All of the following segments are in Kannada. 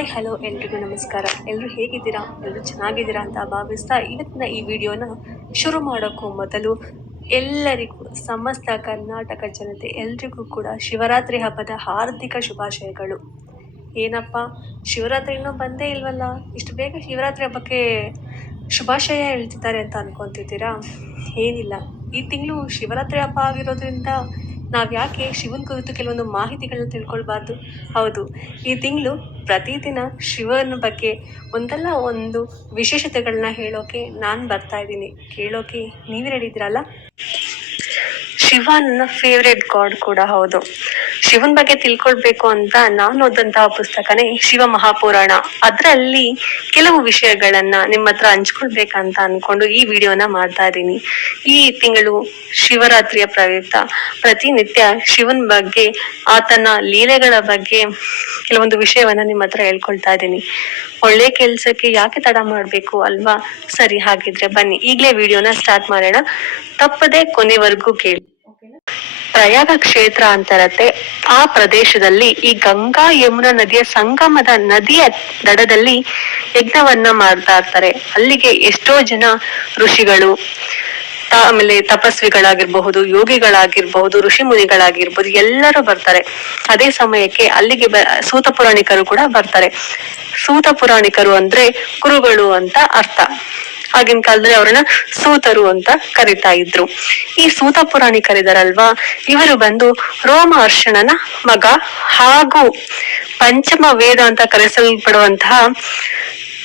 ಹಾಯ್, ಹಲೋ ಎಲ್ರಿಗೂ ನಮಸ್ಕಾರ. ಎಲ್ಲರೂ ಹೇಗಿದ್ದೀರಾ? ಎಲ್ಲರೂ ಚೆನ್ನಾಗಿದ್ದೀರಾ ಅಂತ ಭಾವಿಸ್ತಾ ಇವತ್ತಿನ ಈ ವಿಡಿಯೋನ ಶುರು ಮಾಡೋಕ್ಕೂ ಮೊದಲು ಎಲ್ಲರಿಗೂ, ಸಮಸ್ತ ಕರ್ನಾಟಕ ಜನತೆ, ಎಲ್ರಿಗೂ ಕೂಡ ಶಿವರಾತ್ರಿ ಹಬ್ಬದ ಹಾರ್ದಿಕ ಶುಭಾಶಯಗಳು. ಏನಪ್ಪ, ಶಿವರಾತ್ರಿ ಬಂದೇ ಇಲ್ವಲ್ಲ? ಇಷ್ಟು ಬೇಗ ಶಿವರಾತ್ರಿ ಹಬ್ಬಕ್ಕೆ ಶುಭಾಶಯ ಹೇಳ್ತಿದ್ದಾರೆ ಅಂತ ಅನ್ಕೊತಿದ್ದೀರಾ? ಏನಿಲ್ಲ. ಈ ತಿಂಗಳು ಶಿವರಾತ್ರಿ ಹಬ್ಬ ಆಗಿರೋದ್ರಿಂದ ನಾವು ಯಾಕೆ ಶಿವನ ಕುರಿತು ಕೆಲವೊಂದು ಮಾಹಿತಿಗಳನ್ನ ತಿಳ್ಕೊಳ್ಬಾರ್ದು? ಹೌದು. ಈ ತಿಂಗಳು ಪ್ರತಿದಿನ ಶಿವನ ಬಗ್ಗೆ ಒಂದಲ್ಲ ಒಂದು ವಿಶೇಷತೆಗಳನ್ನ ಹೇಳೋಕೆ ನಾನು ಬರ್ತಾ ಇದ್ದೀನಿ. ಕೇಳೋಕೆ ನೀವೇ ರೆಡಿ ಇದ್ದೀರಲ್ಲ? ಶಿವ ನನ್ನ ಫೇವ್ರೆಟ್ ಗಾಡ್ ಕೂಡ ಹೌದು. ಶಿವನ್ ಬಗ್ಗೆ ತಿಳ್ಕೊಳ್ಬೇಕು ಅಂತ ನಾನು ಓದಂತಹ ಪುಸ್ತಕನೇ ಶಿವ ಮಹಾಪುರಾಣ. ಅದರಲ್ಲಿ ಕೆಲವು ವಿಷಯಗಳನ್ನ ನಿಮ್ಮ ಹತ್ರ ಹಂಚ್ಕೊಳ್ಬೇಕಂತ ಅನ್ಕೊಂಡು ಈ ವಿಡಿಯೋನ ಮಾಡ್ತಾ ಇದ್ದೀನಿ. ಈ ತಿಂಗಳು ಶಿವರಾತ್ರಿಯ ಪ್ರಯುಕ್ತ. ಪ್ರತಿನಿತ್ಯ ಶಿವನ್ ಬಗ್ಗೆ, ಆತನ ಲೀಲೆಗಳ ಬಗ್ಗೆ ಕೆಲವೊಂದು ವಿಷಯವನ್ನ ನಿಮ್ಮ ಹತ್ರ ಹೇಳ್ಕೊಳ್ತಾ ಇದ್ದೀನಿ. ಒಳ್ಳೆ ಕೆಲ್ಸಕ್ಕೆ ಯಾಕೆ ತಡ ಮಾಡ್ಬೇಕು ಅಲ್ವಾ? ಸರಿ, ಹಾಗಿದ್ರೆ ಬನ್ನಿ. ಈಗಲೇ ವಿಡಿಯೋನ ಸ್ಟಾರ್ಟ್ ಮಾಡೋಣ. ತಪ್ಪದೆ ಕೊನೆವರೆಗೂ ಕೇಳಿ. ಪ್ರಯಾಗ ಕ್ಷೇತ್ರ ಅಂತರತ್ತೆ. ಆ ಪ್ರದೇಶದಲ್ಲಿ ಈ ಗಂಗಾ ಯಮುನಾ ನದಿಯ ಸಂಗಮದ ನದಿಯ ದಡದಲ್ಲಿ ಯಜ್ಞವನ್ನ ಮಾಡ್ತಾ ಇರ್ತಾರೆ. ಅಲ್ಲಿಗೆ ಎಷ್ಟೋ ಜನ ಋಷಿಗಳು ಆಮೇಲೆ ತಪಸ್ವಿಗಳಾಗಿರ್ಬಹುದು, ಯೋಗಿಗಳಾಗಿರ್ಬಹುದು, ಋಷಿ ಮುನಿಗಳಾಗಿರ್ಬಹುದು, ಎಲ್ಲರೂ ಬರ್ತಾರೆ. ಅದೇ ಸಮಯಕ್ಕೆ ಅಲ್ಲಿಗೆ ಸೂತ ಪುರಾಣಿಕರು ಕೂಡ ಬರ್ತಾರೆ. ಸೂತ ಪುರಾಣಿಕರು ಅಂದ್ರೆ ಗುರುಗಳು ಅಂತ ಅರ್ಥ. ಆಗಿನ ಕಾಲದಲ್ಲಿ ಅವರನ್ನ ಸೂತರು ಅಂತ ಕರಿತಾ ಇದ್ರು. ಈ ಸೂತ ಪುರಾಣಿಕರಿದಾರಲ್ವಾ ಇವರು ಬಂದು ರೋಮ ಅರ್ಷಣನ ಮಗ ಹಾಗೂ ಪಂಚಮ ವೇದ ಅಂತ ಕರೆಸಲ್ಪಡುವಂತಹ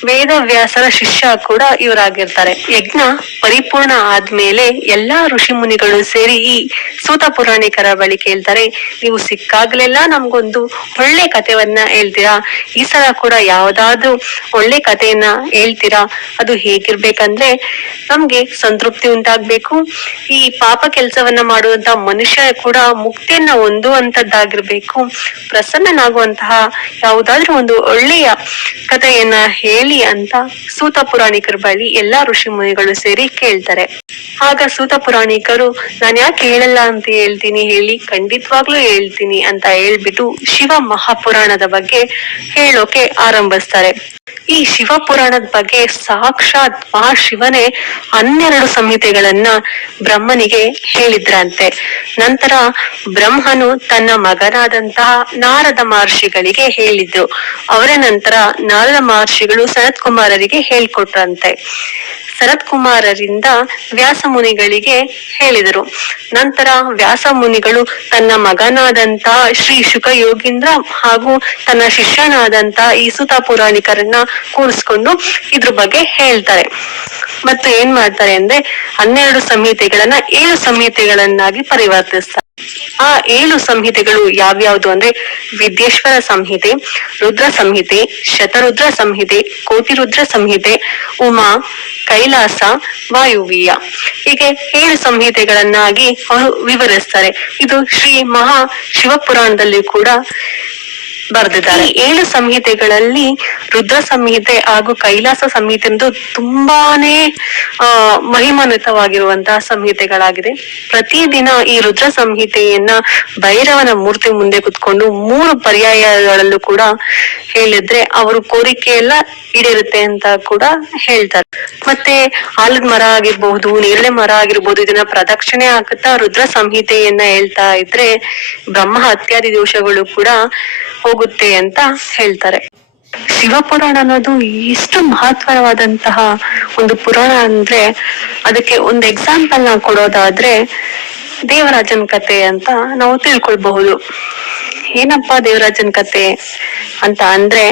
ವೇದವ್ಯಾಸರ ಶಿಷ್ಯ ಕೂಡ ಇವರಾಗಿರ್ತಾರೆ. ಯಜ್ಞ ಪರಿಪೂರ್ಣ ಆದ್ಮೇಲೆ ಎಲ್ಲಾ ಋಷಿ ಮುನಿಗಳು ಸೇರಿ ಈ ಸೂತ ಪುರಾಣಿಕರ ಬಳಿ ಕೇಳ್ತಾರೆ, ನೀವು ಸಿಕ್ಕಾಗ್ಲೆಲ್ಲ ನಮ್ಗೊಂದು ಒಳ್ಳೆ ಕಥೆವನ್ನ ಹೇಳ್ತೀರಾ? ಈ ಸಲ ಕೂಡ ಯಾವ್ದಾದ್ರು ಒಳ್ಳೆ ಕಥೆಯನ್ನ ಹೇಳ್ತೀರಾ? ಅದು ಹೇಗಿರ್ಬೇಕಂದ್ರೆ, ನಮ್ಗೆ ಸಂತೃಪ್ತಿ ಉಂಟಾಗ್ಬೇಕು. ಈ ಪಾಪ ಕೆಲಸವನ್ನ ಮಾಡುವಂತ ಮನುಷ್ಯ ಕೂಡ ಮುಕ್ತಿಯನ್ನ ಹೊಂದುವಂತದ್ದಾಗಿರ್ಬೇಕು. ಪ್ರಸನ್ನನಾಗುವಂತಹ ಯಾವುದಾದ್ರೂ ಒಂದು ಒಳ್ಳೆಯ ಕಥೆಯನ್ನ ಹೇಳಿ ಅಂತ ಸೂತ ಪುರಾಣಿಕರ ಬಳಿ ಎಲ್ಲಾ ಋಷಿ ಮುನಿಗಳು ಸೇರಿ ಕೇಳ್ತಾರೆ. ಆಗ ಸೂತ ಪುರಾಣಿಕರು, ನಾನ್ ಯಾಕೆ ಹೇಳಲ್ಲ ಅಂತ ಹೇಳ್ತೀನಿ ಹೇಳಿ, ಖಂಡಿತವಾಗ್ಲೂ ಹೇಳ್ತೀನಿ ಅಂತ ಹೇಳ್ಬಿಟ್ಟು ಶಿವ ಮಹಾಪುರಾಣದ ಬಗ್ಗೆ ಹೇಳೋಕೆ ಆರಂಭಿಸ್ತಾರೆ. ಈ ಶಿವ ಪುರಾಣದ ಬಗ್ಗೆ ಸಾಕ್ಷಾತ್ ಮಹಾಶಿವನೇ ಹನ್ನೆರಡು ಸಂಹಿತೆಗಳನ್ನ ಬ್ರಹ್ಮನಿಗೆ ಹೇಳಿದ್ರಂತೆ. ನಂತರ ಬ್ರಹ್ಮನು ತನ್ನ ಮಗನಾದಂತಹ ನಾರದ ಮಹರ್ಷಿಗಳಿಗೆ ಹೇಳಿದ್ರು ಅವರ ನಂತರ ನಾರದ ಮಹರ್ಷಿಗಳು ಸನತ್ ಕುಮಾರರಿಗೆ ಹೇಳ್ಕೊಟ್ರಂತೆ. ಶರತ್ ಕುಮಾರರಿಂದ ವ್ಯಾಸ ಮುನಿಗಳಿಗೆ ಹೇಳಿದರು. ನಂತರ ವ್ಯಾಸ ಮುನಿಗಳು ತನ್ನ ಮಗನಾದಂತ ಶ್ರೀ ಶುಕ ಯೋಗೀಂದ್ರ ಹಾಗೂ ತನ್ನ ಶಿಷ್ಯನಾದಂತ ಈ ಸುತ ಪುರಾಣಿಕರನ್ನ ಕೂರಿಸ್ಕೊಂಡು ಇದ್ರ ಬಗ್ಗೆ ಹೇಳ್ತಾರೆ. ಮತ್ತು ಏನ್ ಮಾಡ್ತಾರೆ ಅಂದ್ರೆ ಹನ್ನೆರಡು ಸಂಹಿತೆಗಳನ್ನ ಏಳು ಸಂಹಿತೆಗಳನ್ನಾಗಿ ಪರಿವರ್ತಿಸ್ತಾರೆ. ಆ ಏಳು ಸಂಹಿತೆಗಳು ಯಾವ್ಯಾವ್ದು ಅಂದ್ರೆ ವಿದ್ಯೇಶ್ವರ ಸಂಹಿತೆ, ರುದ್ರ ಸಂಹಿತೆ, ಶತರುದ್ರ ಸಂಹಿತೆ, ಕೋಟಿರುದ್ರ ಸಂಹಿತೆ, ಉಮಾ, ಕೈಲಾಸ, ವಾಯುವೀಯ. ಹೀಗೆ ಏಳು ಸಂಹಿತೆಗಳನ್ನಾಗಿ ಅವರು ವಿವರಿಸ್ತಾರೆ. ಇದು ಶ್ರೀ ಮಹಾ ಶಿವಪುರಾಣದಲ್ಲಿ ಕೂಡ ಬರೆದಿದ್ದಾರೆ. ಏಳು ಸಂಹಿತೆಗಳಲ್ಲಿ ರುದ್ರ ಸಂಹಿತೆ ಹಾಗೂ ಕೈಲಾಸ ಸಂಹಿತೆ ಎಂದು ತುಂಬಾನೇ, ಆ, ಮಹಿಮಾನ್ವಿತವಾಗಿರುವಂತಹ ಸಂಹಿತೆಗಳಾಗಿದೆ. ಪ್ರತಿದಿನ ಈ ರುದ್ರ ಸಂಹಿತೆಯನ್ನ ಭೈರವನ ಮೂರ್ತಿ ಮುಂದೆ ಕುತ್ಕೊಂಡು ಮೂರು ಪರ್ಯಾಯಗಳಲ್ಲೂ ಕೂಡ ಹೇಳಿದ್ರೆ ಅವರು ಕೋರಿಕೆ ಎಲ್ಲ ಈಡೇರುತ್ತೆ ಅಂತ ಕೂಡ ಹೇಳ್ತಾರೆ. ಮತ್ತೆ ಆಲದ ಮರ ಆಗಿರ್ಬಹುದು, ನೇರಳೆ ಮರ ಆಗಿರ್ಬಹುದು ಇದನ್ನ ಪ್ರದಕ್ಷಿಣೆ ಹಾಕುತ್ತಾ ರುದ್ರ ಸಂಹಿತೆಯನ್ನ ಹೇಳ್ತಾ ಇದ್ರೆ ಬ್ರಹ್ಮ ಹತ್ಯಾದಿ ದೋಷಗಳು ಕೂಡ ಹೋಗುತ್ತೆ ಅಂತ ಹೇಳ್ತಾರೆ. ಶಿವಪುರಾಣ ಅನ್ನೋದು ಎಷ್ಟು ಮಹತ್ವವಾದಂತಹ ಒಂದು ಪುರಾಣ ಅಂದ್ರೆ ಅದಕ್ಕೆ ಒಂದು ಎಕ್ಸಾಂಪಲ್ನ ಕೊಡೋದಾದ್ರೆ ದೇವರಾಜನ್ ಕತೆ ಅಂತ ನಾವು ತಿಳ್ಕೊಳ್ಬಹುದು. ಏನಪ್ಪ ದೇವರಾಜನ್ ಕತೆ ಅಂತ ಅಂದ್ರೆ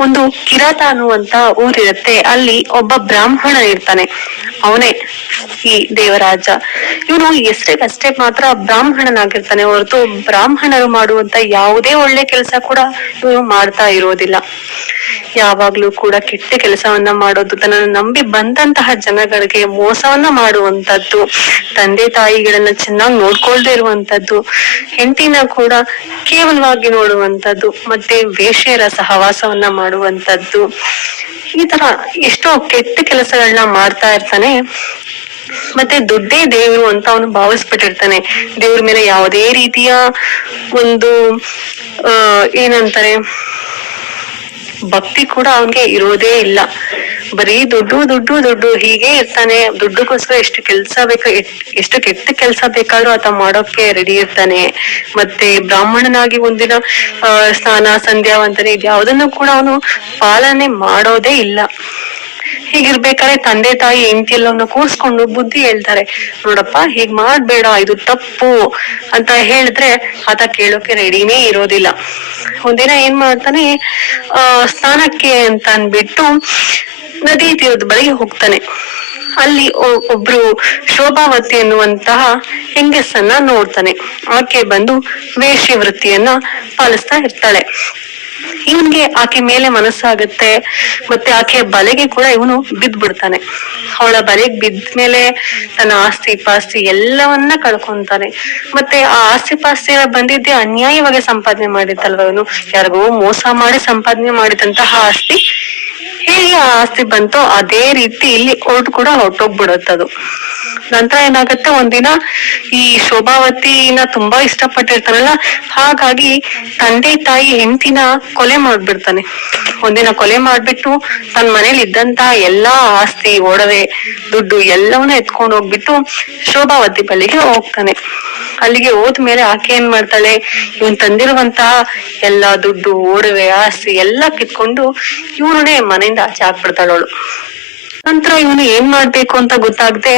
ಒಂದು ಕಿರಾತ ಅನ್ನುವಂತ ಊರಿರುತ್ತೆ, ಅಲ್ಲಿ ಒಬ್ಬ ಬ್ರಾಹ್ಮಣ ಇರ್ತಾನೆ. ಅವನೇ ಈ ದೇವರಾಜ. ಇವನು ಎಷ್ಟೇಕಷ್ಟೇ ಮಾತ್ರ ಬ್ರಾಹ್ಮಣನಾಗಿರ್ತಾನೆ ಹೊರತು ಬ್ರಾಹ್ಮಣರು ಮಾಡುವಂತ ಯಾವುದೇ ಒಳ್ಳೆ ಕೆಲಸ ಕೂಡ ಇವನು ಮಾಡ್ತಾ ಇರೋದಿಲ್ಲ. ಯಾವಾಗ್ಲೂ ಕೂಡ ಕೆಟ್ಟ ಕೆಲಸವನ್ನ ಮಾಡೋದು, ತನ್ನನ್ನು ನಂಬಿ ಬಂದಂತಹ ಜನಗಳಿಗೆ ಮೋಸವನ್ನ ಮಾಡುವಂತದ್ದು, ತಂದೆ ತಾಯಿಗಳನ್ನ ಚೆನ್ನಾಗಿ ನೋಡ್ಕೊಳ್ದೇ ಇರುವಂತದ್ದು, ಹೆಂಡತಿನ ಕೂಡ ಕೇವಲವಾಗಿ ನೋಡುವಂತದ್ದು, ಮತ್ತೆ ವೇಶ್ಯರ ಸಹವಾಸವನ್ನ ಮಾಡುವಂತದ್ದು ಈ ತರ ಎಷ್ಟೋ ಕೆಟ್ಟ ಕೆಲಸಗಳನ್ನ ಮಾಡ್ತಾ ಇರ್ತಾನೆ. ಮತ್ತೆ ದುಡ್ಡೇ ದೇವರು ಅಂತ ಅವನು ಭಾವಿಸ್ಬಿಟ್ಟಿರ್ತಾನೆ. ದೇವ್ರ ಮೇಲೆ ಯಾವುದೇ ರೀತಿಯ ಒಂದು ಏನಂತಾರೆ ಭಕ್ತಿ ಕೂಡ ಅವನ್ಗೆ ಇರೋದೇ ಇಲ್ಲ. ಬರೀ ದುಡ್ಡು ದುಡ್ಡು ದುಡ್ಡು ಹೀಗೆ ಇರ್ತಾನೆ. ದುಡ್ಡುಗೋಸ್ಕರ ಎಷ್ಟು ಕೆಲ್ಸ ಬೇಕು ಎಷ್ಟ್- ಕೆಟ್ಟ ಕೆಲ್ಸ ಬೇಕಾದ್ರೂ ಆತ ಮಾಡೋಕೆ ರೆಡಿ ಇರ್ತಾನೆ. ಮತ್ತೆ ಬ್ರಾಹ್ಮಣನಾಗಿ ಒಂದಿನ ಸ್ನಾನ ಸಂಧ್ಯಾ ವಂದನೆ ಇದ್ಯಾವುದನ್ನು ಕೂಡ ಅವನು ಪಾಲನೆ ಮಾಡೋದೇ ಇಲ್ಲ. ಹೀಗಿರ್ಬೇಕಾದ್ರೆ ತಂದೆ ತಾಯಿ ಹೆಂಡತಿ ಎಲ್ಲವನ್ನ ಕೂರ್ಸ್ಕೊಂಡು ಬುದ್ಧಿ ಹೇಳ್ತಾರೆ. ನೋಡಪ್ಪ, ಹೀಗ್ ಮಾಡ್ಬೇಡ, ಇದು ತಪ್ಪು ಅಂತ ಹೇಳಿದ್ರೆ ಆತ ಕೇಳೋಕೆ ರೆಡಿನೇ ಇರೋದಿಲ್ಲ. ಒಂದಿನ ಏನ್ ಮಾಡ್ತಾನೆ, ಆ, ಸ್ನಾನಕ್ಕೆ ಅಂತ ಅನ್ಬಿಟ್ಟು ನದಿ ತೀರದ ಬಳಿಗೆ ಹೋಗ್ತಾನೆ. ಅಲ್ಲಿ ಒಬ್ರು ಶೋಭಾವತಿ ಎನ್ನುವಂತಹ ಹೆಂಗಸನ್ನ ನೋಡ್ತಾನೆ. ಆಕೆ ಬಂದು ವೇಶ್ಯ ವೃತ್ತಿಯನ್ನ ಪಾಲಿಸ್ತಾ ಇರ್ತಾಳೆ. ಇವನ್ಗೆ ಆಕೆ ಮೇಲೆ ಮನಸ್ಸಾಗುತ್ತೆ, ಮತ್ತೆ ಆಕೆ ಬಲೆಗೆ ಕೂಡ ಇವನು ಬಿದ್ದ್ ಬಿಡ್ತಾನೆ ಅವಳ ಬಲೆಗೆ ಬಿದ್ದ ಮೇಲೆ ತನ್ನ ಆಸ್ತಿ ಪಾಸ್ತಿ ಎಲ್ಲವನ್ನ ಕಳ್ಕೊಂತಾನೆ. ಮತ್ತೆ ಆ ಆಸ್ತಿ ಪಾಸ್ತಿ ಬಂದಿದ್ದೆ ಅನ್ಯಾಯವಾಗಿ ಸಂಪಾದನೆ ಮಾಡಿದ್ದಲ್ವ ಇವನು? ಯಾರಿಗೋ ಮೋಸ ಮಾಡಿ ಸಂಪಾದನೆ ಮಾಡಿದಂತಹ ಆಸ್ತಿ. ಹೇಗೆ ಆ ಆಸ್ತಿ ಬಂತೋ ಅದೇ ರೀತಿ ಇಲ್ಲಿ ಕೋರ್ಟ್ ಕೂಡ ಹೊರಟೋಗ್ಬಿಡುತ್ತದು. ನಂತರ ಏನಾಗತ್ತೆ? ಒಂದಿನ ಈ ಶೋಭಾವತಿನ ತುಂಬಾ ಇಷ್ಟಪಟ್ಟಿರ್ತಾರಲ್ಲ, ಹಾಗಾಗಿ ತಂದೆ ತಾಯಿ ಹೆಂಡತಿನ ಕೊಲೆ ಮಾಡ್ಬಿಡ್ತಾನೆ. ಒಂದಿನ ಕೊಲೆ ಮಾಡ್ಬಿಟ್ಟು ತನ್ನ ಮನೇಲಿ ಇದ್ದಂತ ಎಲ್ಲಾ ಆಸ್ತಿ, ಒಡವೆ, ದುಡ್ಡು ಎಲ್ಲವನ್ನ ಎತ್ಕೊಂಡು ಹೋಗ್ಬಿಟ್ಟು ಶೋಭಾವತಿ ಬಳಿಗೆ ಹೋಗ್ತಾನೆ. ಅಲ್ಲಿಗೆ ಹೋದ್ಮೇಲೆ ಆಕೆ ಏನ್ ಮಾಡ್ತಾಳೆ? ಇವನ್ ತಂದಿರುವಂತಹ ಎಲ್ಲಾ ದುಡ್ಡು ಓಡವೆ ಆಸ್ತಿ ಎಲ್ಲಾ ಕಿತ್ಕೊಂಡು ಇವನೇ ಮನೆಯಿಂದ ಆಚೆ ಹಾಕ್ಬಿಡ್ತಾಳವಳು ನಂತರ ಇವನು ಏನ್ ಮಾಡ್ಬೇಕು ಅಂತ ಗೊತ್ತಾಗದೆ,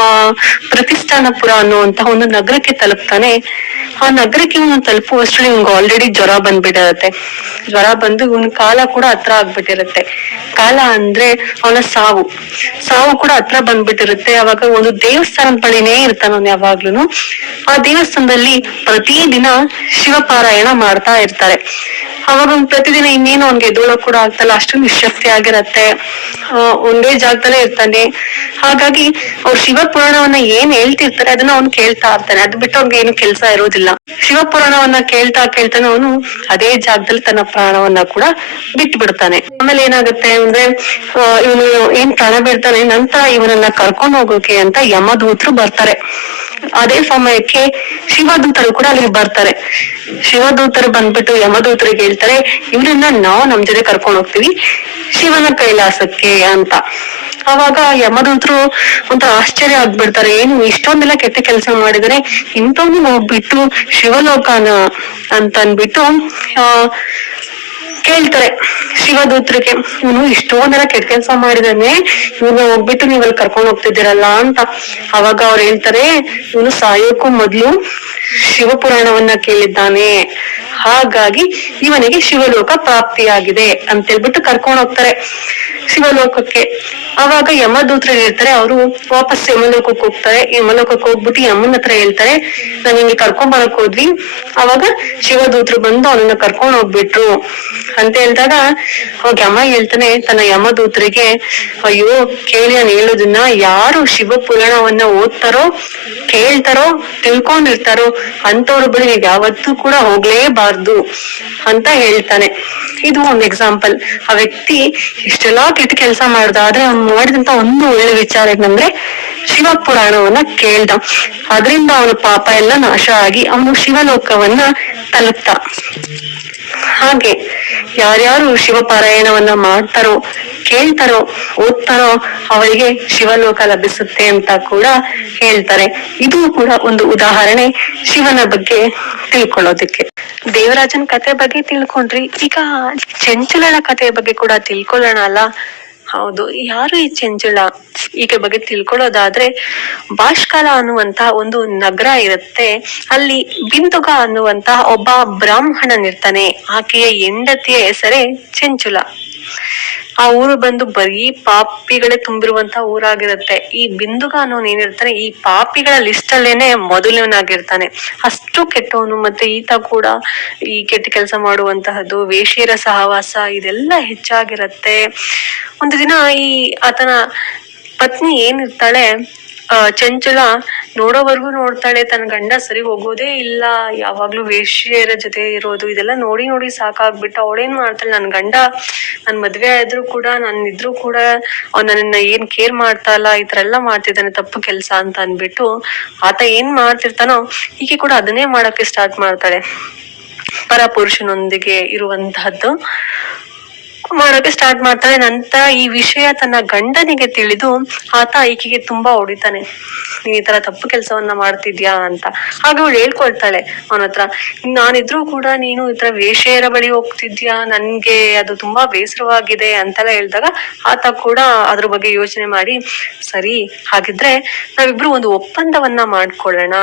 ಆ ಪ್ರತಿಷ್ಠಾನಪುರ ಅನ್ನುವಂತ ಒಂದು ನಗರಕ್ಕೆ ತಲುಪ್ತಾನೆ. ಆ ನಗರಕ್ಕೆ ಇವನು ತಲುಪುವಷ್ಟರಲ್ಲಿ ಇವ್ನಿಗೆ ಆಲ್ರೆಡಿ ಜ್ವರ ಬಂದ್ಬಿಟ್ಟಿರತ್ತೆ. ಜ್ವರ ಬಂದು ಇವನ್ ಕಾಲ ಕೂಡ ಹತ್ರ ಆಗ್ಬಿಟ್ಟಿರತ್ತೆ. ಕಾಲ ಅಂದ್ರೆ ಅವನ ಸಾವು. ಸಾವು ಕೂಡ ಹತ್ರ ಬಂದ್ಬಿಟ್ಟಿರುತ್ತೆ. ಅವಾಗ ಒಂದು ದೇವಸ್ಥಾನ ಬಳಿನೇ ಇರ್ತಾನ ಅವ್ನು ಯಾವಾಗ್ಲೂನು. ಆ ದೇವಸ್ಥಾನದಲ್ಲಿ ಪ್ರತಿದಿನ ಶಿವಪಾರಾಯಣ ಮಾಡ್ತಾ ಇರ್ತಾರೆ. ಅವಾಗ ಒಂದ್ ಪ್ರತಿದಿನ ಇನ್ನೇನು ಅವ್ನ್ಗೆ ಎದ್ದೋಳ ಕೂಡ ಆಗ್ತಲ್ಲ ಅಷ್ಟು ನಿಶಕ್ತಿ ಆಗಿರತ್ತೆ. ಒಂದೇ ಜಾಗದಲ್ಲೇ ಇರ್ತಾನೆ. ಹಾಗಾಗಿ ಅವ್ರು ಶಿವಪುರಾಣವನ್ನ ಏನ್ ಹೇಳ್ತಿರ್ತಾರೆ ಅದನ್ನ ಅವ್ನು ಕೇಳ್ತಾ ಇರ್ತಾನೆ. ಅದ್ ಬಿಟ್ಟು ಅವ್ನ್ಗೆ ಏನು ಕೆಲ್ಸ ಇರೋದಿಲ್ಲ. ಶಿವಪುರಾಣವನ್ನ ಕೇಳ್ತಾ ಕೇಳ್ತಾನೆ ಅವನು ಅದೇ ಜಾಗದಲ್ಲಿ ತನ್ನ ಪ್ರಾಣವನ್ನ ಕೂಡ ಬಿಟ್ಟು ಬಿಡ್ತಾನೆ ಆಮೇಲೆ ಏನಾಗುತ್ತೆ ಅಂದ್ರೆ ಇವನು ಏನ್ ಪ್ರಾಣ ಬಿಡ್ತಾನೆ, ನಂತರ ಇವನನ್ನ ಕರ್ಕೊಂಡು ಹೋಗೋಕೆ ಅಂತ ಯಮದೂತರು ಬರ್ತಾರೆ. ಅದೇ ಸಮಯಕ್ಕೆ ಶಿವದೂತರು ಕೂಡ ಅಲ್ಲಿಗೆ ಬರ್ತಾರೆ. ಶಿವದೂತರು ಬಂದ್ಬಿಟ್ಟು ಯಮದೂತರಿಗೆ ಹೇಳ್ತಾರೆ ಇವ್ರನ್ನ ನಾವು ನಮ್ ಜೊತೆ ಕರ್ಕೊಂಡು ಹೋಗ್ತೀವಿ, ಶಿವನ ಕೈಲಾಸಕ್ಕೆ ಅಂತ. ಅವಾಗ ಯಮದೂತರು ಒಂಥರ ಆಶ್ಚರ್ಯ ಆಗ್ಬಿಡ್ತಾರೆ. ಏನು ಇಷ್ಟೊಂದೆಲ್ಲ ಕೆಟ್ಟ ಕೆಲಸ ಮಾಡಿದರೆ ಇಂಥವ್ನು ಹೋಗ್ಬಿಟ್ಟು ಶಿವಲೋಕನ ಅಂತ ಅಂದ್ಬಿಟ್ಟು, ಆ, ಕೇಳ್ತಾರೆ ಶಿವದೂತ್ರಿಗೆ, ಇವನು ಇಷ್ಟೊಂದೆಲ್ಲ ಕೆಟ್ಟ ಕೆಲಸ ಮಾಡಿದಾನೆ ಇವನು ಹೋಗ್ಬಿಟ್ಟು ನೀವಲ್ಲಿ ಕರ್ಕೊಂಡು ಹೋಗ್ತಿದ್ದೀರಲ್ಲ ಅಂತ. ಅವಾಗ ಅವ್ರು ಹೇಳ್ತಾರೆ, ಇವನು ಸಾಯೋಕ್ಕೂ ಮೊದ್ಲು ಶಿವಪುರಾಣವನ್ನ ಕೇಳಿದ್ದಾನೆ. ಹಾಗಾಗಿ ಇವನಿಗೆ ಶಿವಲೋಕ ಪ್ರಾಪ್ತಿಯಾಗಿದೆ ಅಂತ ಹೇಳ್ಬಿಟ್ಟು ಕರ್ಕೊಂಡು ಹೋಗ್ತಾರೆ ಶಿವಲೋಕಕ್ಕೆ. ಅವಾಗ ಯಮದೂತ್ರ ಹೇಳ್ತಾರೆ, ಅವರು ವಾಪಸ್ ಯಮಲೋಕಕ್ಕೆ ಹೋಗ್ತಾರೆ. ಯಮಲೋಕಕ್ಕೆ ಹೋಗ್ಬಿಟ್ಟು ಯಮನ ಹತ್ರ ಹೇಳ್ತಾರೆ ನಾವ್ ಹಿಂಗೆ ಕರ್ಕೊಂಡ್ ಬರಕ್ ಹೋದ್ವಿ. ಅವಾಗ ಶಿವದೂತರು ಬಂದು ಅವನನ್ನ ಕರ್ಕೊಂಡ್ ಹೋಗ್ಬಿಟ್ರು. ಅಂತ ಹೇಳ್ದಾಗ, ಅವಾಗ ಯಮ ಹೇಳ್ತಾನೆ, ತನ್ನ ಯಮದೂತ್ರಿಗೆ, ಅಯ್ಯೋ, ಕೇಳಿ ನಾನು ಹೇಳೋದನ್ನ ಯಾರು ಶಿವ ಪುರಾಣವನ್ನ ಓದ್ತಾರೋ, ಕೇಳ್ತಾರೋ, ತಿಳ್ಕೊಂಡಿರ್ತಾರೋ ಅಂತವ್ರ ಬಳಿ ನೀವ್ ಯಾವತ್ತೂ ಕೂಡ ಹೋಗ್ಲೇಬಾರ್ದು. ಅಂತ ಹೇಳ್ತಾನೆ. ಇದು ಒಂದ್ ಎಕ್ಸಾಂಪಲ್ ಆ ವ್ಯಕ್ತಿ ಇಷ್ಟೆಲ್ಲಾ ಕೆಟ್ಟ ಕೆಲಸ ಮಾಡ್ದ, ಆದ್ರೆ ಮಾಡಿದಂತ ಒಂದು ಒಳ್ಳೆ ವಿಚಾರ ಏನಂದ್ರೆ ಶಿವ ಪುರಾಣವನ್ನ ಕೇಳ್ದ. ಅದರಿಂದ ಅವನ ಪಾಪ ಎಲ್ಲ ನಾಶ ಆಗಿ ಅವನು ಶಿವಲೋಕವನ್ನ ತಲುಪ್ತ. ಹಾಗೆ ಯಾರ್ಯಾರು ಶಿವಪಾರಾಯಣವನ್ನ ಮಾಡ್ತಾರೋ, ಕೇಳ್ತಾರೋ, ಓದ್ತಾರೋ ಅವರಿಗೆ ಶಿವಲೋಕ ಲಭಿಸುತ್ತೆ ಅಂತ ಕೂಡ ಹೇಳ್ತಾರೆ. ಇದು ಕೂಡ ಒಂದು ಉದಾಹರಣೆ ಶಿವನ ಬಗ್ಗೆ ತಿಳ್ಕೊಳ್ಳೋದಕ್ಕೆ. ದೇವರಾಜನ್ ಕತೆ ಬಗ್ಗೆ ತಿಳ್ಕೊಂಡ್ರಿ. ಈಗ ಚಂಚಲನ ಕಥೆ ಬಗ್ಗೆ ಕೂಡ ತಿಳ್ಕೊಳ್ಳೋಣ ಅಲ್ಲ? ಹೌದು, ಯಾರು ಈ ಚಂಚುಳ ಈಕೆ ಬಗ್ಗೆ ತಿಳ್ಕೊಳ್ಳೋದಾದ್ರೆ ಬಾಷ್ಕಲ ಅನ್ನುವಂತಹ ಒಂದು ನಗರ ಇರುತ್ತೆ. ಅಲ್ಲಿ ಬಿಂದುಗ ಅನ್ನುವಂತಹ ಒಬ್ಬ ಬ್ರಾಹ್ಮಣನಿರ್ತಾನೆ ಆಕೆಯ ಹೆಂಡತಿಯ ಹೆಸರೇ ಚೆಂಚುಲ. ಆ ಊರು ಬಂದು ಬರೀ ಪಾಪಿಗಳೇ ತುಂಬಿರುವಂತ ಊರಾಗಿರುತ್ತೆ. ಈ ಬಿಂದುಗ ಅನ್ನೋನ್ ಏನಿರ್ತಾನೆ ಈ ಪಾಪಿಗಳ ಲಿಸ್ಟ್ ಅಲ್ಲೇನೆ ಮೊದಲನಾಗಿರ್ತಾನೆ ಅಷ್ಟು ಕೆಟ್ಟವನು ಮತ್ತೆ ಈತ ಕೂಡ ಈ ಕೆಟ್ಟ ಕೆಲಸ ಮಾಡುವಂತಹದ್ದು ವೇಷಿಯರ ಸಹವಾಸ ಇದೆಲ್ಲ ಹೆಚ್ಚಾಗಿರತ್ತೆ. ಒಂದು ದಿನ ಈ ಆತನ ಪತ್ನಿ ಏನಿರ್ತಾಳೆ ಚಂಚಲ, ನೋಡೋವರೆಗೂ ನೋಡ್ತಾಳೆ. ತನ್ನ ಗಂಡ ಸರಿ ಹೋಗೋದೇ ಇಲ್ಲ. ಯಾವಾಗ್ಲೂ ವೇಶ್ಯರ ಜೊತೆ ಇರೋದು, ಇದೆಲ್ಲ ನೋಡಿ ನೋಡಿ ಸಾಕಾಗ್ಬಿಟ್ಟು ಅವಳೇನ್ ಮಾಡ್ತಾಳೆ? ನನ್ ಗಂಡ, ನನ್ ಮದ್ವೆ ಆದ್ರೂ ಕೂಡ, ನಾನು ಇದ್ರೂ ಕೂಡ, ಅವ್ನ್ ನನ್ನನ್ನ ಏನ್ ಕೇರ್ ಮಾಡ್ತಾ ಇಲ್ಲ ಈ ತರ ಎಲ್ಲ ಮಾಡ್ತಿದ್ದಾನೆ, ತಪ್ಪು ಕೆಲ್ಸ ಅಂತ ಅನ್ಬಿಟ್ಟು ಆತ ಏನ್ ಮಾಡ್ತಿರ್ತಾನೋ, ಈಕೆ ಕೂಡ ಅದನ್ನೇ ಮಾಡಕ್ಕೆ ಸ್ಟಾರ್ಟ್ ಮಾಡ್ತಾಳೆ. ಪರ ಪುರುಷನೊಂದಿಗೆ ಇರುವಂತಹದ್ದು. ಮಾಡೋಕೆ ಸ್ಟಾರ್ಟ್ ಮಾಡ್ತಾಳೆ. ನಂತರ ಈ ವಿಷಯ ತನ್ನ ಗಂಡನಿಗೆ ತಿಳಿದು ಆತ ಈಕೆಗೆ ತುಂಬಾ ಹೊಡಿತಾನೆ. ನೀನ್ ಈ ತರ ತಪ್ಪು ಕೆಲಸವನ್ನ ಮಾಡ್ತಿದ್ಯಾ ಅಂತ. ಹಾಗೆ ಅವಳು ಹೇಳ್ಕೊಳ್ತಾಳೆ. ಅವನ ಹತ್ರ, ನಾನಿದ್ರು ಕೂಡ ನೀನು ಈ ತರ ವೇಷೆಯರ ಬಳಿ ಹೋಗ್ತಿದ್ಯಾ? ನನ್ಗೆ ಅದು ತುಂಬಾ ಬೇಸರವಾಗಿದೆ ಅಂತೆಲ್ಲ ಹೇಳಿದಾಗ ಆತ ಕೂಡ ಅದ್ರ ಬಗ್ಗೆ ಯೋಚನೆ ಮಾಡಿ, ಸರಿ, ಹಾಗಿದ್ರೆ ನಾವಿಬ್ರು ಒಂದು ಒಪ್ಪಂದವನ್ನ ಮಾಡ್ಕೊಳ್ಳೋಣ.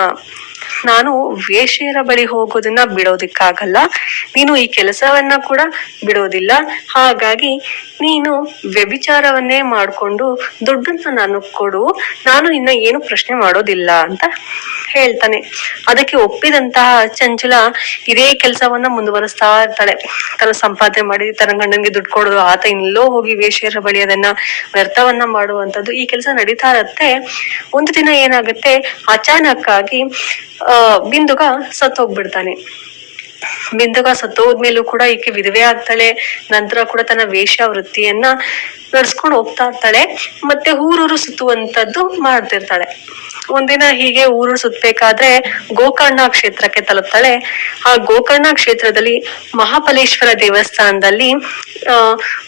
ನಾನು ವೇಷ್ಯರ ಬಳಿ ಹೋಗೋದನ್ನ ಬಿಡೋದಿಕ್ಕಾಗಲ್ಲ. ನೀನು ಈ ಕೆಲಸವನ್ನ ಕೂಡ ಬಿಡೋದಿಲ್ಲ. ಹಾಗಾಗಿ ನೀನು ವ್ಯಭಿಚಾರವನ್ನೇ ಮಾಡಿಕೊಂಡು ದುಡ್ಡನ್ನ ನಾನು ಕೊಡು, ನಾನು ನಿನ್ನ ಏನು ಪ್ರಶ್ನೆ ಮಾಡೋದಿಲ್ಲ ಅಂತ ಹೇಳ್ತಾನೆ. ಅದಕ್ಕೆ ಒಪ್ಪಿದಂತಹ ಚಂಚಲ ಇದೇ ಕೆಲಸವನ್ನ ಮುಂದುವರಿಸ್ತಾ ಇರ್ತಾಳೆ. ತನ್ನ ಸಂಪಾದನೆ ಮಾಡಿ, ತನ್ನ ಗಂಡನಿಗೆ ದುಡ್ಡು ಕೊಡೋದು, ಆತ ಇನ್ನೆಲ್ಲೋ ಹೋಗಿ ವೇಶ್ಯರ ಬಳಿ ಅದನ್ನ ವ್ಯರ್ಥವನ್ನ ಮಾಡುವಂತದ್ದು ಈ ಕೆಲಸ ನಡೀತಾ ಇರತ್ತೆ. ಒಂದು ದಿನ ಏನಾಗುತ್ತೆ? ಅಚಾನಕ್ ಆಗಿ ಅಹ್ ಬಿಂದುಗ ಸತ್ತೋಗ್ಬಿಡ್ತಾನೆ. ಬಿಂದುಗ ಸತ್ತೋದ್ಮೇಲೂ ಕೂಡ ಈಕೆ ವಿಧವೆ ಆಗ್ತಾಳೆ. ನಂತರ ಕೂಡ ತನ್ನ ವೇಷ ವೃತ್ತಿಯನ್ನ ನಡ್ಸ್ಕೊಂಡು ಹೋಗ್ತಾ ಇರ್ತಾಳೆ. ಮತ್ತೆ ಊರೂರು ಸುತ್ತುವಂತದ್ದು ಮಾಡ್ತಿರ್ತಾಳೆ. ಒಂದಿನ ಹೀಗೆ ಊರು ಸುತ್ತಬೇಕಾದ್ರೆ ಗೋಕರ್ಣ ಕ್ಷೇತ್ರಕ್ಕೆ ತಲುಪ್ತಾಳೆ. ಆ ಗೋಕರ್ಣ ಕ್ಷೇತ್ರದಲ್ಲಿ ಮಹಾಬಲೇಶ್ವರ ದೇವಸ್ಥಾನದಲ್ಲಿ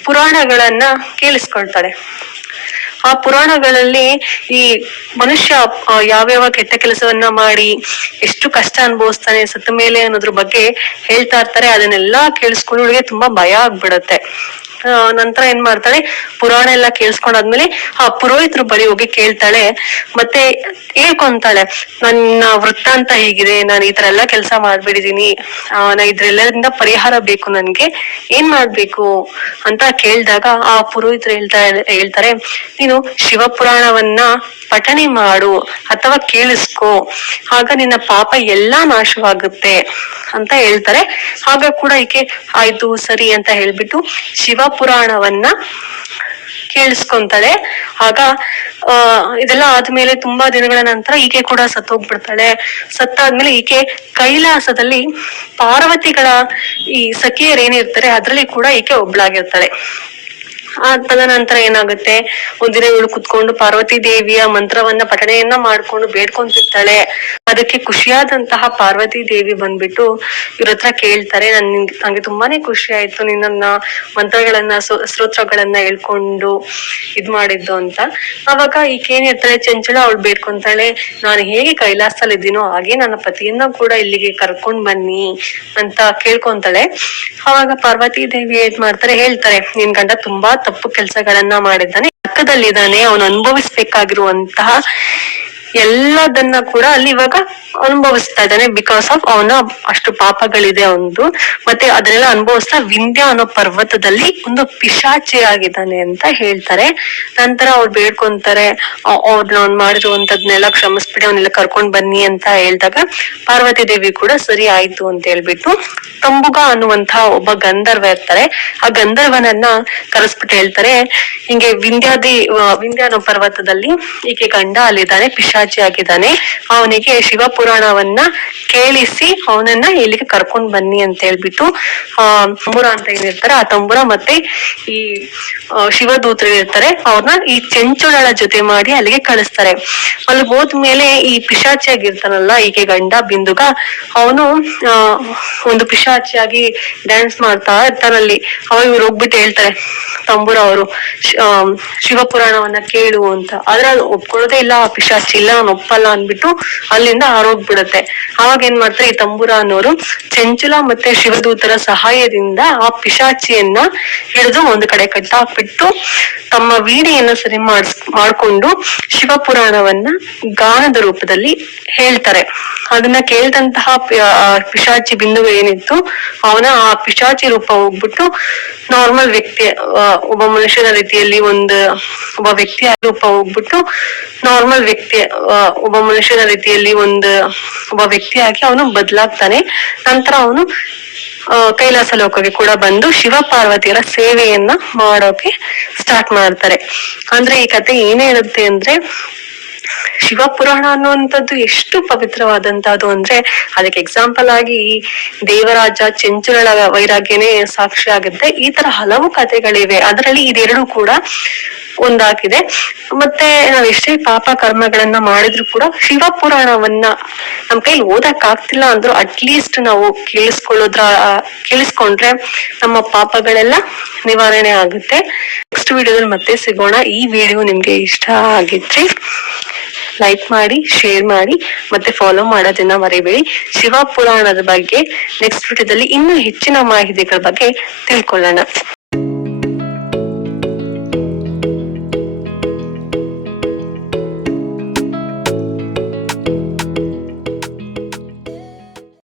ಪುರಾಣಗಳನ್ನ ಕೇಳಿಸ್ಕೊಳ್ತಾಳೆ. ಆ ಪುರಾಣಗಳಲ್ಲಿ ಈ ಮನುಷ್ಯ ಯಾವ್ಯಾವ ಕೆಟ್ಟ ಕೆಲಸವನ್ನ ಮಾಡಿ ಎಷ್ಟು ಕಷ್ಟ ಅನುಭವಿಸ್ತಾನೆ ಸತ್ತ ಮೇಲೆ ಅನ್ನೋದ್ರ ಬಗ್ಗೆ ಹೇಳ್ತಾ ಇರ್ತಾರೆ. ಅದನ್ನೆಲ್ಲ ಕೇಳಿಸ್ಕೊಂಡು ತುಂಬಾ ಭಯ ಆಗ್ಬಿಡತ್ತೆ. ನಂತರ ಏನ್ ಮಾಡ್ತಾಳೆ? ಪುರಾಣ ಎಲ್ಲ ಕೇಳಿಸ್ಕೊಂಡಾದ್ಮೇಲೆ ಆ ಪುರೋಹಿತರ ಬಳಿ ಹೋಗಿ ಕೇಳ್ತಾಳೆ. ಮತ್ತೆ ಹೇಳ್ಕೊಂತಾಳೆ ನನ್ನ ವೃತ್ತಾಂತ ಹೇಗಿದೆ ನಾನು ಈ ತರ ಎಲ್ಲಾ ಕೆಲಸ ಮಾಡ್ಬಿಡಿದೀನಿ ಆ, ನಾ ಇದ್ರೆಲ್ಲರಿಂದ ಪರಿಹಾರ ಬೇಕು ನನ್ಗೆ. ಏನ್ ಮಾಡ್ಬೇಕು? ಅಂತ ಕೇಳಿದಾಗ ಆ ಪುರೋಹಿತರು ಹೇಳ್ತಾ ಹೇಳ್ತಾರೆ ನೀನು ಶಿವಪುರಾಣವನ್ನ ಪಠಣೆ ಮಾಡು ಅಥವಾ ಕೇಳಿಸ್ಕೋ. ಆಗ ನಿನ್ನ ಪಾಪ ಎಲ್ಲಾ ನಾಶವಾಗುತ್ತೆ. ಅಂತ ಹೇಳ್ತಾರೆ. ಆಗ ಕೂಡ ಈಕೆ ಆಯ್ತು ಸರಿ ಅಂತ ಹೇಳ್ಬಿಟ್ಟು ಶಿವಪುರಾಣವನ್ನ ಕೇಳಿಸ್ಕೊಂತಾಳೆ. ಆಗ ಇದೆಲ್ಲ ಆದ್ಮೇಲೆ ತುಂಬಾ ದಿನಗಳ ನಂತರ ಈಕೆ ಕೂಡ ಸತ್ತೋಗ್ಬಿಡ್ತಾಳೆ. ಸತ್ತಾದ್ಮೇಲೆ ಈಕೆ ಕೈಲಾಸದಲ್ಲಿ ಪಾರ್ವತಿಗಳ ಈ ಸಖಿಯರು ಏನಿರ್ತಾರೆ, ಅದ್ರಲ್ಲಿ ಕೂಡ ಈಕೆ ಒಬ್ಳಾಗಿರ್ತಾಳೆ. ಆ ತದನಂತರ ಏನಾಗುತ್ತೆ? ಒಂದಿನ ಇವಳು ಕುತ್ಕೊಂಡು ಪಾರ್ವತಿ ದೇವಿಯ ಮಂತ್ರವನ್ನ ಪಠಣೆಯನ್ನ ಮಾಡ್ಕೊಂಡು ಬೇಡ್ಕೊಂತಿರ್ತಾಳೆ. ಅದಕ್ಕೆ ಖುಷಿಯಾದಂತಹ ಪಾರ್ವತಿ ದೇವಿ ಬಂದ್ಬಿಟ್ಟು ಇವ್ರ ಹತ್ರ ಕೇಳ್ತಾರೆ. ನನ್ ನಿಂಗ್- ತುಂಬಾನೇ ಖುಷಿ ಆಯ್ತು ನಿನ್ನ ಮಂತ್ರಗಳನ್ನ ಸ್ತೋತ್ರಗಳನ್ನ ಹೇಳ್ಕೊಂಡು ಇದ್ ಮಾಡಿದ್ದು ಅಂತ. ಅವಾಗ ಈಕೆ ಏನ್ ಹೇಳ್ತಾಳೆ ಚಂಚಲ ಅವಳು ಬೇಡ್ಕೊಂತಾಳೆ, ನಾನು ಹೇಗೆ ಕೈಲಾಸದಲ್ಲಿ ಇದ್ದೀನೋ ಹಾಗೆ ನನ್ನ ಪತಿಯನ್ನ ಕೂಡ ಇಲ್ಲಿಗೆ ಕರ್ಕೊಂಡ್ ಬನ್ನಿ ಅಂತ ಕೇಳ್ಕೊಂತಾಳೆ. ಅವಾಗ ಪಾರ್ವತಿ ದೇವಿ ಏನ್ ಮಾಡ್ತಾರೆ, ಹೇಳ್ತಾರೆ, ನಿನ್ ಗಂಡ ತುಂಬಾ ತಪ್ಪು ಕೆಲಸಗಳನ್ನ ಮಾಡಿದ್ದಾನೆ ಪಕ್ಕದಲ್ಲಿದ್ದಾನೆ ಅವನು ಅನುಭವಿಸ್ಬೇಕಾಗಿರುವಂತಹ ಎಲ್ಲದನ್ನ ಕೂಡ ಅಲ್ಲಿ ಇವಾಗ ಅನುಭವಿಸ್ತಾ ಇದ್ದಾನೆ ಬಿಕಾಸ್ ಆಫ್ ಅವನ ಅಷ್ಟು ಪಾಪಗಳಿದೆ ಅವನದು ಮತ್ತೆ ಅದನ್ನೆಲ್ಲ ಅನುಭವಿಸ್ತಾ ವಿಂಧ್ಯ ಅನ್ನೋ ಪರ್ವತದಲ್ಲಿ ಒಂದು ಪಿಶಾಚಿ ಆಗಿದ್ದಾನೆ ಅಂತ ಹೇಳ್ತಾರೆ. ನಂತರ ಅವ್ರು ಬೇಡ್ಕೊಂತಾರೆ ಅವ್ರನ್ನ ಅವ್ನ್ ಮಾಡಿರುವಂತದ್ನೆಲ್ಲ ಕ್ಷಮಿಸ್ಬಿಡಿ, ಅವನ್ನೆಲ್ಲ ಕರ್ಕೊಂಡ್ ಬನ್ನಿ ಅಂತ ಹೇಳಿದಾಗ ಪಾರ್ವತಿ ದೇವಿ ಕೂಡ ಸರಿ ಆಯ್ತು ಅಂತ ಹೇಳ್ಬಿಟ್ಟು ತಂಬುಗ ಅನ್ನುವಂತ ಒಬ್ಬ ಗಂಧರ್ವ ಇರ್ತಾರೆ. ಆ ಗಂಧರ್ವನನ್ನ ಕರೆಸ್ಬಿಟ್ಟು ಹೇಳ್ತಾರೆ, ಹಿಂಗೆ ವಿಂಧ್ಯಾದಿ ವಿಂಧ್ಯ ಅನ್ನೋ ಪರ್ವತದಲ್ಲಿ ಈಕೆ ಗಂಡ ಅಲ್ಲಿದ್ದಾನೆ ಪಿಶಾಚಿ ಆಗಿದ್ದಾನೆ. ಅವನಿಗೆ ಶಿವಪುರಾಣವನ್ನ ಕೇಳಿಸಿ ಅವನನ್ನ ಇಲ್ಲಿಗೆ ಕರ್ಕೊಂಡ್ ಬನ್ನಿ ಅಂತ ಹೇಳ್ಬಿಟ್ಟು, ಆ, ತಂಬುರ ಅಂತ ಏನಿರ್ತಾರೆ, ಆ ತಂಬುರ ಮತ್ತೆ ಈ ಶಿವದೂತರು ಇರ್ತಾರೆ. ಅವ್ರನ್ನ ಈ ಚೆಂಚುಳಳ ಜೊತೆ ಮಾಡಿ ಅಲ್ಲಿಗೆ ಕಳಿಸ್ತಾರೆ. ಅಲ್ಲಿ ಹೋದ್ಮೇಲೆ ಈ ಪಿಶಾಚಿಯಾಗಿರ್ತಾನಲ್ಲ ಈಕೆ ಗಂಡ ಬಿಂದುಗ, ಅವನು ಒಂದು ಪಿಶಾಚಿಯಾಗಿ ಡ್ಯಾನ್ಸ್ ಮಾಡ್ತಾ ಇರ್ತಾನಲ್ಲಿ. ಅವಾಗ ಇವ್ರು ಹೋಗ್ಬಿಟ್ಟು ಹೇಳ್ತಾರೆ, ತಂಬುರ ಅವರು ಶಿವಪುರಾಣವನ್ನ ಕೇಳು ಅಂತ. ಆದ್ರೆ ಅದು ಒಪ್ಕೊಳ್ಳೋದೇ ಇಲ್ಲ ಆ ಪಿಶಾಚಿ. ಇಲ್ಲ ನಾನು ಒಪ್ಪಲ್ಲ ಅಂದ್ಬಿಟ್ಟು ಅಲ್ಲಿಂದ ಹಾರೋಗ್ಬಿಡತ್ತೆ ಅವಾಗ ಏನ್ ಮಾಡ್ತಾರೆ, ಈ ತಂಬುರ ಅನ್ನೋರು ಚಂಚುಲ ಮತ್ತೆ ಶಿವದೂತರ ಸಹಾಯದಿಂದ ಆ ಪಿಶಾಚಿಯನ್ನ ಹಿಡಿದು ಒಂದು ಕಡೆ ಕಟ್ಟಾಕ್ಬಿಟ್ಟು ತಮ್ಮ ವೀಣೆಯನ್ನು ಸರಿ ಮಾಡಿಸ್, ಮಾಡ್ಕೊಂಡು ಶಿವಪುರಾಣವನ್ನ ಗಾನದ ರೂಪದಲ್ಲಿ ಹೇಳ್ತಾರೆ. ಅದನ್ನ ಕೇಳ್ದಂತಹ ಪಿಶಾಚಿ ಬಿಂದು ಏನಿತ್ತು, ಅವನ ಆ ಪಿಶಾಚಿ ರೂಪ ಹೋಗ್ಬಿಟ್ಟು ನಾರ್ಮಲ್ ವ್ಯಕ್ತಿ ಒಬ್ಬ ಮನುಷ್ಯನ ರೀತಿಯಲ್ಲಿ ಒಂದು, ಒಬ್ಬ ವ್ಯಕ್ತಿಯ ರೂಪ ಹೋಗ್ಬಿಟ್ಟು ನಾರ್ಮಲ್ ವ್ಯಕ್ತಿ ಒಬ್ಬ ಮನುಷ್ಯನ ರೀತಿಯಲ್ಲಿ ಒಂದು ಒಬ್ಬ ವ್ಯಕ್ತಿಯಾಗಿ ಅವನು ಬದಲಾಗ್ತಾನೆ. ನಂತರ ಅವನು ಕೈಲಾಸ ಲೋಕಕ್ಕೆ ಕೂಡ ಬಂದು ಶಿವ ಪಾರ್ವತಿಯರ ಸೇವೆಯನ್ನ ಮಾಡೋಕೆ ಸ್ಟಾರ್ಟ್ ಮಾಡ್ತಾರೆ. ಅಂದ್ರೆ ಈ ಕತೆ ಏನೇ ಇರುತ್ತೆ ಅಂದ್ರೆ ಶಿವಪುರಾಣ ಅನ್ನುವಂಥದ್ದು ಎಷ್ಟು ಪವಿತ್ರವಾದಂತಹದ್ದು ಅಂದ್ರೆ, ಅದಕ್ಕೆ ಎಕ್ಸಾಂಪಲ್ ಆಗಿ ಈ ದೇವರಾಜ ಚೆಂಚುರಳ ವೈರಾಗ್ಯನೇ ಸಾಕ್ಷಿ ಆಗುತ್ತೆ. ಈ ತರ ಹಲವು ಕಥೆಗಳಿವೆ. ಅದರಲ್ಲಿ ಇದೆರಡು ಕೂಡ ಒಂದಾಗಿದೆ. ಮತ್ತೆ ನಾವ್ ಎಷ್ಟೇ ಪಾಪ ಕರ್ಮಗಳನ್ನ ಮಾಡಿದ್ರು ಕೂಡ ಶಿವ ಪುರಾಣವನ್ನ ನಮ್ ಕೈಲಿ ಓದಕ್ ಆಗ್ತಿಲ್ಲ ಅಂದ್ರೂ ಅಟ್ಲೀಸ್ಟ್ ನಾವು ಕೇಳಿಸ್ಕೊಳ್ಳೋದ್ರ, ಕೇಳಿಸ್ಕೊಂಡ್ರೆ ನಮ್ಮ ಪಾಪಗಳೆಲ್ಲ ನಿವಾರಣೆ ಆಗುತ್ತೆ. ನೆಕ್ಸ್ಟ್ ವಿಡಿಯೋದಲ್ಲಿ ಮತ್ತೆ ಸಿಗೋಣ. ಈ ವಿಡಿಯೋ ನಿಮ್ಗೆ ಇಷ್ಟ ಆಗಿದ್ರೆ ಲೈಕ್ ಮಾಡಿ ಶೇರ್ ಮಾಡಿ, ಮತ್ತೆ ಫಾಲೋ ಮಾಡೋದನ್ನ ಮರಿಬೇಡಿ. ಶಿವ ಪುರಾಣದ ಬಗ್ಗೆ ನೆಕ್ಸ್ಟ್ ವಿಡಿಯೋದಲ್ಲಿ ಇನ್ನೂ ಹೆಚ್ಚಿನ ಮಾಹಿತಿಗಳ ಬಗ್ಗೆ ತಿಳ್ಕೊಳ್ಳೋಣ.